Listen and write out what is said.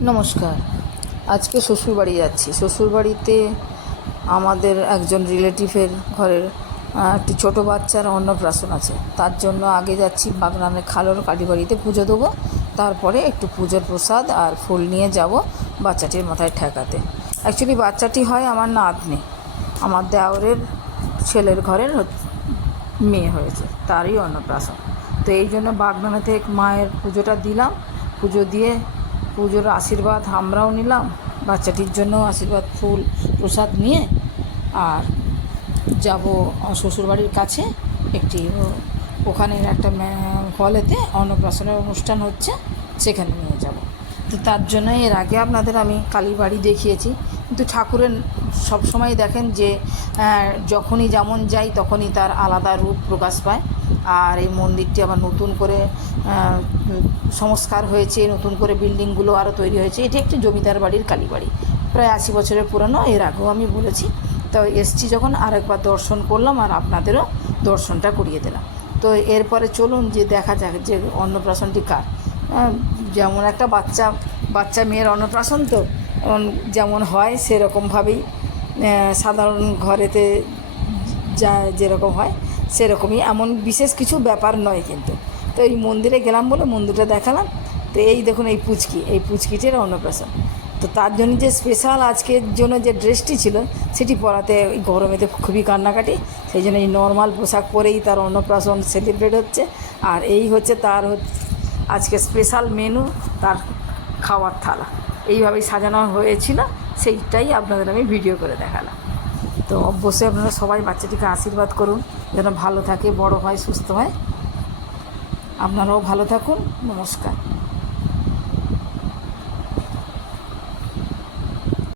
নমস্কার। আজকে শ্বশুরবাড়ি যাচ্ছি। শ্বশুরবাড়িতে আমাদের একজন রিলেটিভের ঘরের একটি ছোটো বাচ্চার অন্নপ্রাশন আছে। তার জন্য আগে যাচ্ছি বাগনানের খালোর কালীবাড়িতে পুজো দেবো, তারপরে একটু পুজোর প্রসাদ আর ফুল নিয়ে যাব বাচ্চাটির মাথায় ঠেকাতে। অ্যাকচুয়ালি বাচ্চাটি হয় আমার নাতনি, আমার দেওরের ছেলের ঘরের মেয়ে হয়েছে, তারই অন্নপ্রাশন। তো এই জন্য বাগনানাতে মায়ের পুজোটা দিলাম। পুজো দিয়ে পুজোর আশীর্বাদ আমরাও নিলাম, বাচ্চাটির জন্য আশীর্বাদ ফুল প্রসাদ নিয়ে আর যাব শ্বশুরবাড়ির কাছে একটি ওখানের একটা হলেতে অন্নপ্রাশনের অনুষ্ঠান হচ্ছে, সেখানে নিয়ে যাব। তো তার জন্য এর আগে আপনাদের আমি কালীবাড়ি দেখিয়েছি, কিন্তু ঠাকুরের সবসময় দেখেন যে যখনই যেমন যাই তখনই তার আলাদা রূপ প্রকাশ পায়। আর এই মন্দিরটি আবার নতুন করে সংস্কার হয়েছে, নতুন করে বিল্ডিংগুলো আরও তৈরি হয়েছে। এটি একটি জমিদার বাড়ির কালীবাড়ি, প্রায় 80 বছরের পুরনো। এর আগেও আমি বলেছি। তো এসছি যখন আরেকবার দর্শন করলাম আর আপনাদেরও দর্শনটা করিয়ে দিলাম। তো এরপরে চলুন যে দেখা যাক যে অন্নপ্রাশনটি কার। যেমন একটা বাচ্চা মেয়ের অন্নপ্রাশন, তো যেমন হয় সেরকমভাবেই সাধারণ ঘরেতে যা যেরকম হয় সেরকমই, এমন বিশেষ কিছু ব্যাপার নয় কিন্তু। তো এই মন্দিরে গেলাম বলে মন্দিরটা দেখালাম। তো এই দেখুন এই পুচকিটির অন্নপ্রাশন। তো তার জন্য যে স্পেশাল আজকের জন্য যে ড্রেসটি ছিল সেটি পরাতে ওই গরমেতে খুবই কান্নাকাটি, সেই জন্য এই নর্মাল পোশাক পরেই তার অন্নপ্রাশন সেলিব্রেট হচ্ছে। আর এই হচ্ছে তার আজকে স্পেশাল মেনু, তার খাওয়ার থালা এইভাবেই সাজানো হয়েছিল, সেইটাই আপনাদের আমি ভিডিও করে দেখালাম। তো অবশ্যই আপনারা সবাই বাচ্চাটিকে আশীর্বাদ করুন যেন ভালো থাকে, বড় হয়, সুস্থ হয়। আপনারাও ভালো থাকুন। নমস্কার।